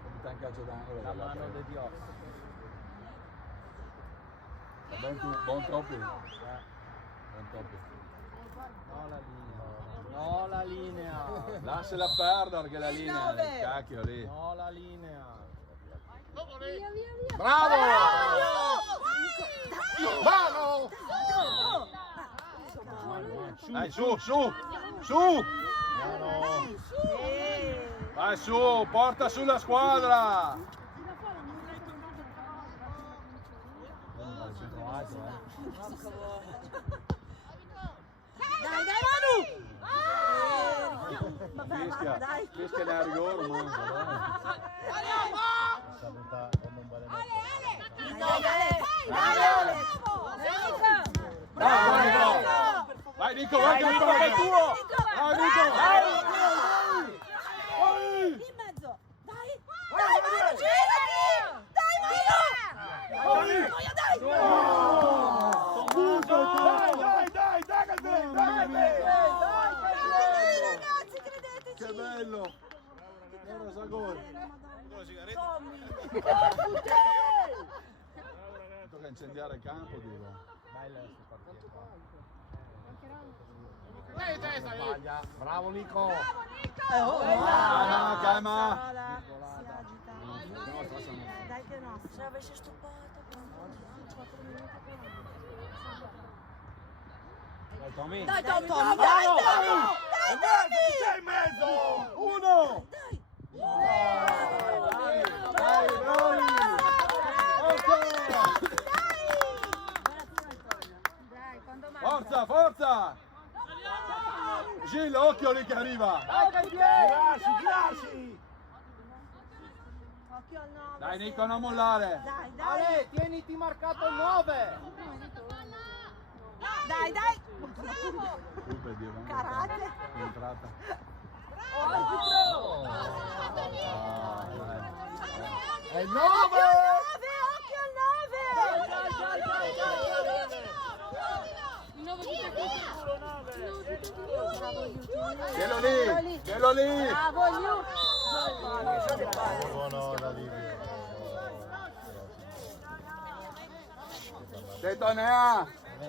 Un calcio d'angolo. La mano di Dio. Buon toppi. Buon toppi. No la linea. Lasciala perdere che la linea, nove. cacchio lì. No la linea. Via, via, via. Bravo! Mano! Dai su, su, su! Vai su, porta sulla squadra! Dai, dai, Manu! Fischia, fischia nel rigore, man. Vai Nico, vai che il pallone è tuo! Vai Nico! In mezzo! Dai! Dai, Manu, girati! Dai, Manu! Dai! Dai, Ragazzi, credeteci! Che bello! Ora sa gol. Tocca incendiare il campo, dico. Bravo Nico! Calma, calma! Dai che no, se avessi stoppato per 4 minuti Dai Tommy. Dai Tommy, dai Tommy! Dai Sei in mezzo! Uno! Dai, bravi! Dai, quando manca. Forza, forza! Gil, occhio lì che arriva! Girarsi! Occhio al 9. Dai Nico, non mollare! Dai, dai! Ale, tieniti marcato il 9. Dai, dai! Karate! Karate! È entrata. È il 9! Occhio al 9! Quello lì! Quello lì! Bravo, Liu! Tetonea!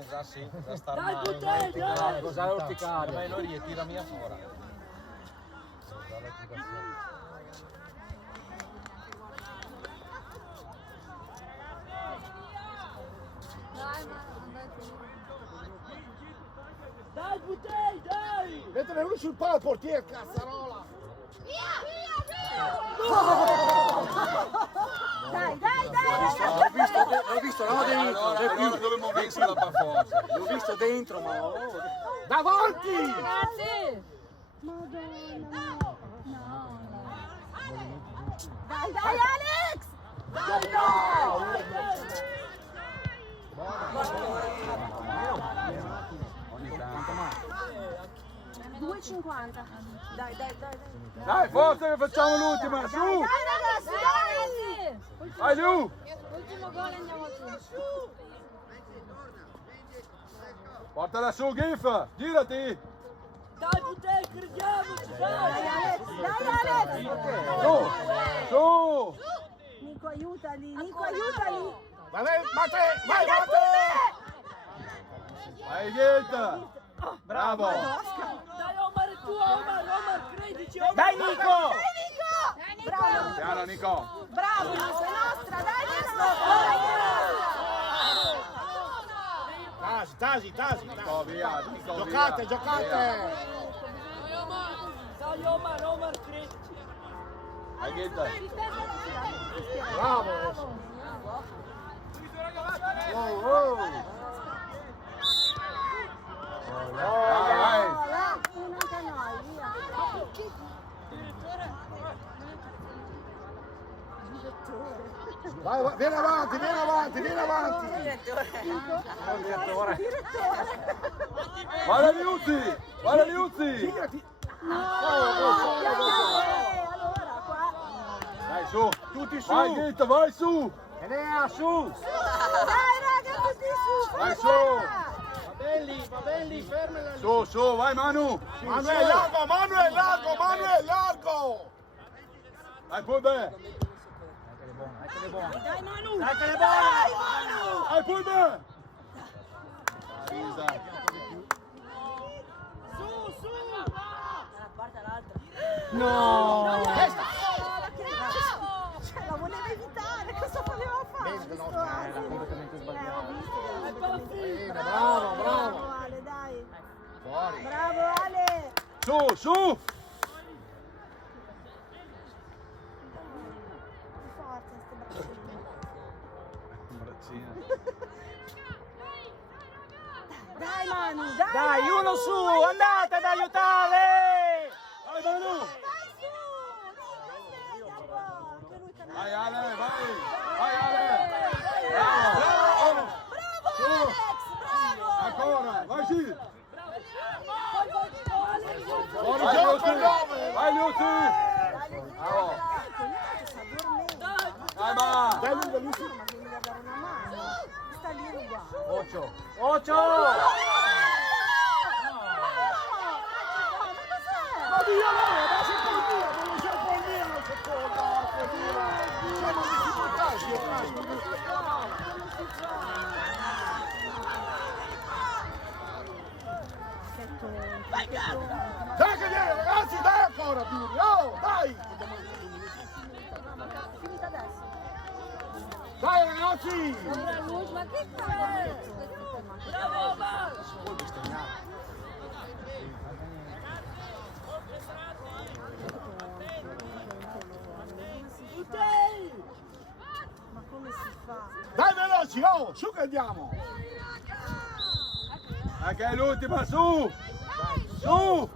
Già sì, già sta Dai, Buttei, dai! Cos'è l'orticaria? Ma noi ritira mia fuori. Dai, Buttei, dai! Mettene uno sul palo, portiere, cazzarola! Dai, dai, dai! L'ho visto là dentro! Allora dovremmo vincere per forza! L'ho visto dentro, ma... Davanti! Ragazzi! Dai, dai, Alex! Dai, Ogni tanto. 2,50. Dai, dai, dai, dai. Dai, forza che facciamo l'ultima, su! Dai, ragazzi, dai! Vai giù! Ultimo gol e andiamo su. Portala su, Gif! Girati! Dai, Buttei, crediamoci, Dai, dai! Alex! Dai, Alex! Su! Su! Nico, aiutali, Nico, aiutali. Vai, Mate, vai, Mate! Vai, Ghietta! Bravo! Dai Omar, è tua Omar, credici Omar. Dai Nico! Dai, Nico! Bravo! Piano, Nico! Bravo, Nico, è nostra, dai, Tasi. Nico, via, Nico, Giocate, via. giocate! Dai Omar, credici. Vai, Ghietta! Bravo! Oh. Vai! Uno anche a noi, via. Vai, vieni avanti! Guarda Liuzzi! Girati! Allora, qua. Dai, su! Tutti su! Vai, Ghietta, vai su! Enea, su! Dai, raga, tutti su. Vai, su! Va bene lì, fermala lì. Su, vai Manu! Manuel largo! Vai, Pulbe! Dai, Manu. Dai che le Dai, buone! Manu. Vai, Pulbe! Sisa! Su. Dalla parte all'altra. No! Cioè, la voleva evitare, cosa voleva fare? Era completamente sbagliato. Ho visto. Bravo! Ale, dai. Fuori! Bravo, Ale. Su! Forza, ste braccine. Dai, Manu, dai. Dai, uno su! Andate ad aiutare! Vai, Manu! Vai su. Dai, anche lui cammina. Vai, Ale, vai! Vai, Ale! Bravo, Su. Alex, bravo. Ancora! Vai, sì! Fuori gioco il 9! Vai, Liuzzi! Bravo! Vai, ma! Dai, Lucio! Ma che mi deve dare una mano? Sta lì uguale. Ocio! Ma via, ma sei col mio, non c'è col mio, non c'è col mio! Siamo in difficoltà, Dai che viene, ragazzi, dai ancora, Billy! Oh, dai! Finita adesso. Dai, ragazzi! Ma che cazzo? Bravo Omar. Ma come si fa? Dai veloci, oh, su che andiamo! Anche è l'ultima, su! Su!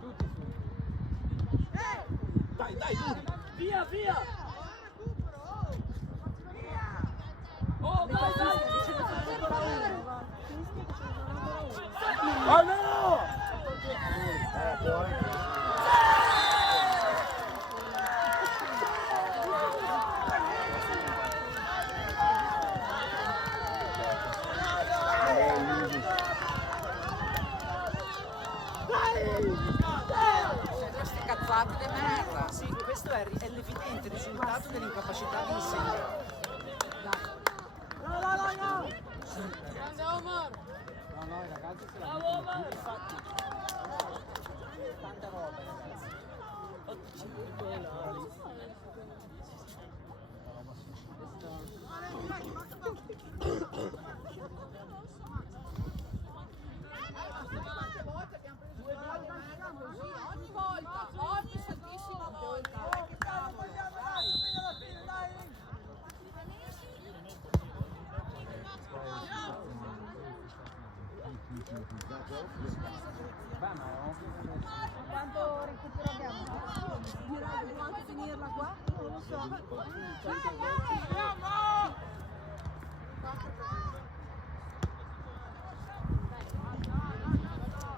Via. Oh, vai. Ah no! Queste cazzate di merda! Sì, questo è l'evidente risultato dell'incapacità di insegnare. Bravo Omar. Tanta roba, ragazzi. Ogni santissima volta. Quanto recupero abbiamo? Direi dobbiamo anche finirla qua? Non lo so.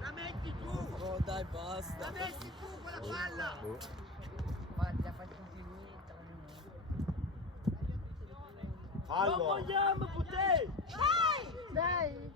La metti tu! Oh dai, basta! La metti tu quella palla! Guarda, fai continuità. Non vogliamo poter. Dai!